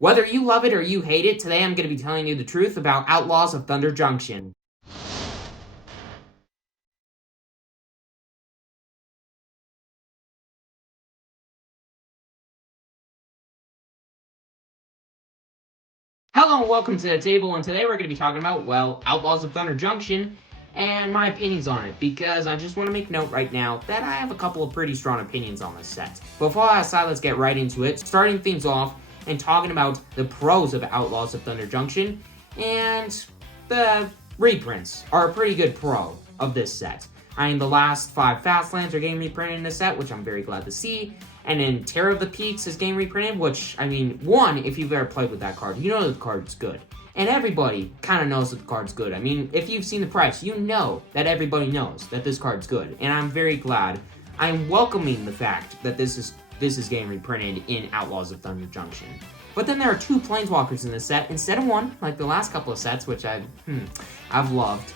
Whether you love it or you hate it, today I'm going to be telling you the truth about Outlaws of Thunder Junction. Hello and welcome to the table, and today we're going to be talking about, well, Outlaws of Thunder Junction and my opinions on it, because I just want to make note right now that I have a couple of pretty strong opinions on this set. Before I decide, let's get right into it, starting things off and talking about the pros of Outlaws of Thunder Junction, and the reprints are a pretty good pro of this set. I mean, the last 5 Fastlands are getting reprinted in this set, which I'm very glad to see. And then Terror of the Peaks is getting reprinted, which, I mean, one, if you've ever played with that card, you know that the card's good. And everybody kind of knows that the card's good. I mean, if you've seen the price, you know that everybody knows that this card's good. And I'm very glad. I'm welcoming the fact that this is getting reprinted in Outlaws of Thunder Junction. But then there are 2 Planeswalkers in this set instead of 1, like the last couple of sets, which I've loved.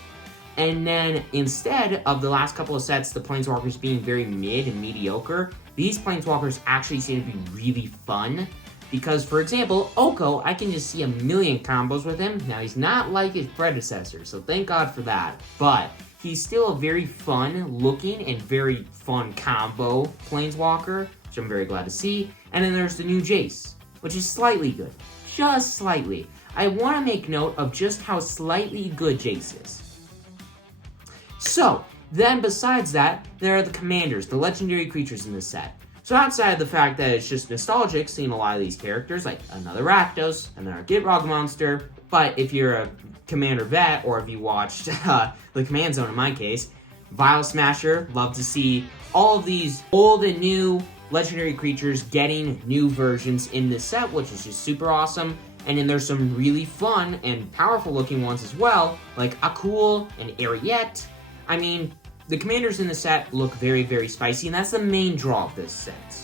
And then instead of the last couple of sets, the Planeswalkers being very mid and mediocre, these Planeswalkers actually seem to be really fun. Because, for example, Oko, I can just see a million combos with him. Now, he's not like his predecessor, so thank God for that. But he's still a very fun looking and very fun combo Planeswalker, which I'm very glad to see. And then there's the new Jace, which is slightly good. Just slightly. I want to make note of just how slightly good Jace is. So, then besides that, there are the commanders, the legendary creatures in this set. So outside of the fact that it's just nostalgic seeing a lot of these characters, like another Rakdos, another Gitrog monster, but if you're a commander vet, or if you watched the Command Zone in my case, Vial Smasher, love to see all of these old and new legendary creatures getting new versions in this set, which is just super awesome. And then there's some really fun and powerful looking ones as well, like Akul and Ariette. I mean, the commanders in the set look very, very spicy, and that's the main draw of this set.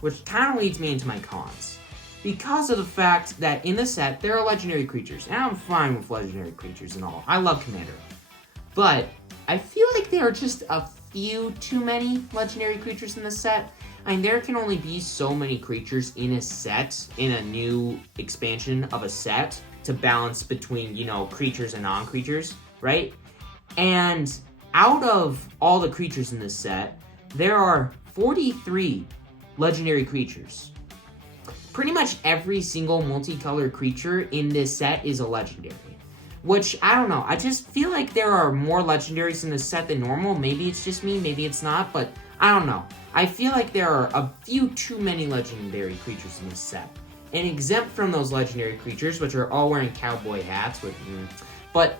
Which kind of leads me into my cons. Because of the fact that in the set, there are legendary creatures, and I'm fine with legendary creatures and all. I love Commander. But I feel like there are just a few too many legendary creatures in the set. I mean, there can only be so many creatures in a set, in a new expansion of a set, to balance between, you know, creatures and non-creatures, right? And out of all the creatures in this set, there are 43 legendary creatures. Pretty much every single multicolored creature in this set is a legendary. Which, I don't know, I just feel like there are more legendaries in this set than normal. Maybe it's just me, maybe it's not, but I don't know. I feel like there are a few too many legendary creatures in this set. And exempt from those legendary creatures, which are all wearing cowboy hats, but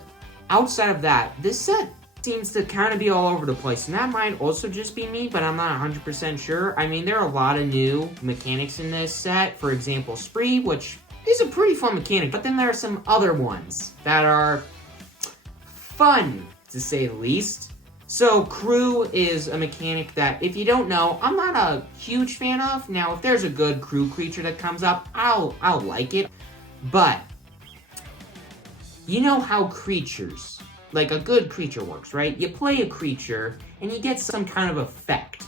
outside of that, this set seems to kind of be all over the place, and that might also just be me, but I'm not 100% sure. I mean, there are a lot of new mechanics in this set. For example, Spree, which is a pretty fun mechanic, but then there are some other ones that are fun, to say the least. So, Crew is a mechanic that, if you don't know, I'm not a huge fan of. Now, if there's a good Crew creature that comes up, I'll like it. But you know how creatures, like a good creature works, right? You play a creature, and you get some kind of effect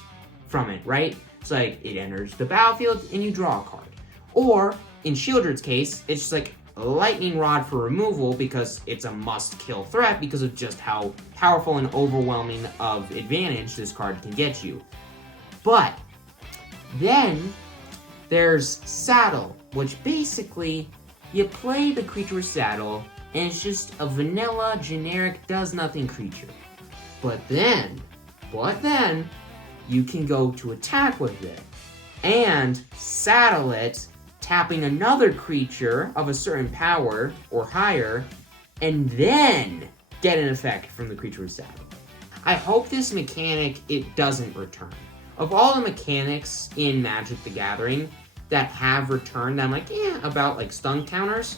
from it, right? It's like, it enters the battlefield, and you draw a card. Or, in Shieldred's case, it's just like a Lightning Rod for removal, because it's a must-kill threat, because of just how powerful and overwhelming of advantage this card can get you. But then there's Saddle, which basically, you play the creature with Saddle, and it's just a vanilla, generic, does-nothing creature. But then, you can go to attack with it, and saddle it, tapping another creature of a certain power, or higher, and then get an effect from the creature with Saddle. I hope this mechanic, it doesn't return. Of all the mechanics in Magic the Gathering that have returned, I'm like, about like stun counters,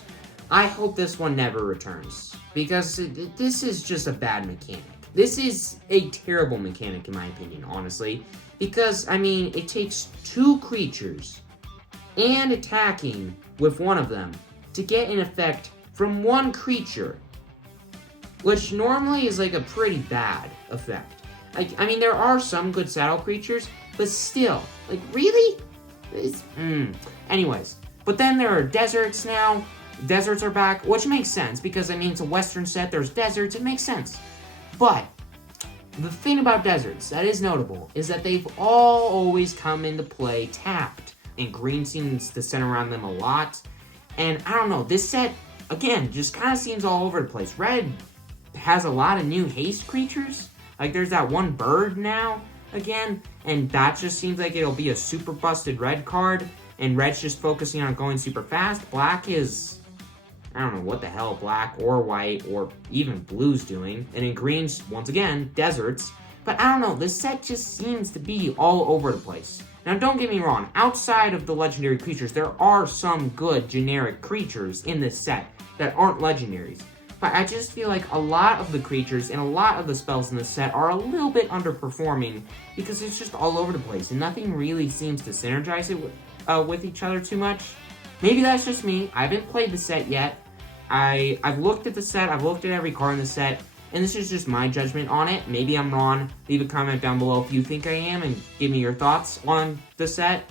I hope this one never returns, because this is just a bad mechanic. This is a terrible mechanic in my opinion, honestly, because, I mean, it takes 2 creatures and attacking with one of them to get an effect from one creature, which normally is like a pretty bad effect. Like, I mean, there are some good saddle creatures, but still, like, really? Anyways, But then there are deserts now. Deserts are back, which makes sense because, I mean, it's a Western set, there's deserts, it makes sense. But the thing about deserts that is notable is that they've all always come into play tapped, and green seems to center around them a lot. And I don't know, this set, again, just kind of seems all over the place. Red has a lot of new haste creatures. Like, there's that one bird now, again, and that just seems like it'll be a super busted red card, and red's just focusing on going super fast. Black is, I don't know what the hell black or white or even blue's doing. And in greens, once again, deserts. But I don't know, this set just seems to be all over the place. Now, don't get me wrong, outside of the legendary creatures, there are some good generic creatures in this set that aren't legendaries. But I just feel like a lot of the creatures and a lot of the spells in this set are a little bit underperforming because it's just all over the place and nothing really seems to synergize it with each other too much. Maybe that's just me. I haven't played the set yet. I've looked at the set, I've looked at every card in the set, and this is just my judgment on it. Maybe I'm wrong. Leave a comment down below if you think I am and give me your thoughts on the set.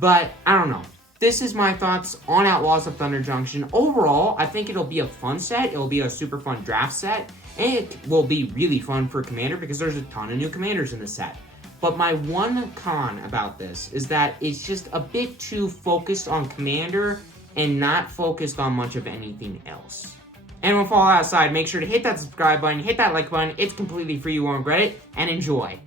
But I don't know. This is my thoughts on Outlaws of Thunder Junction. Overall, I think it'll be a fun set. It'll be a super fun draft set. And it will be really fun for Commander because there's a ton of new commanders in the set. But my one con about this is that it's just a bit too focused on Commander and not focused on much of anything else. And with all that aside, make sure to hit that subscribe button, hit that like button. It's completely free, you won't regret it, and enjoy.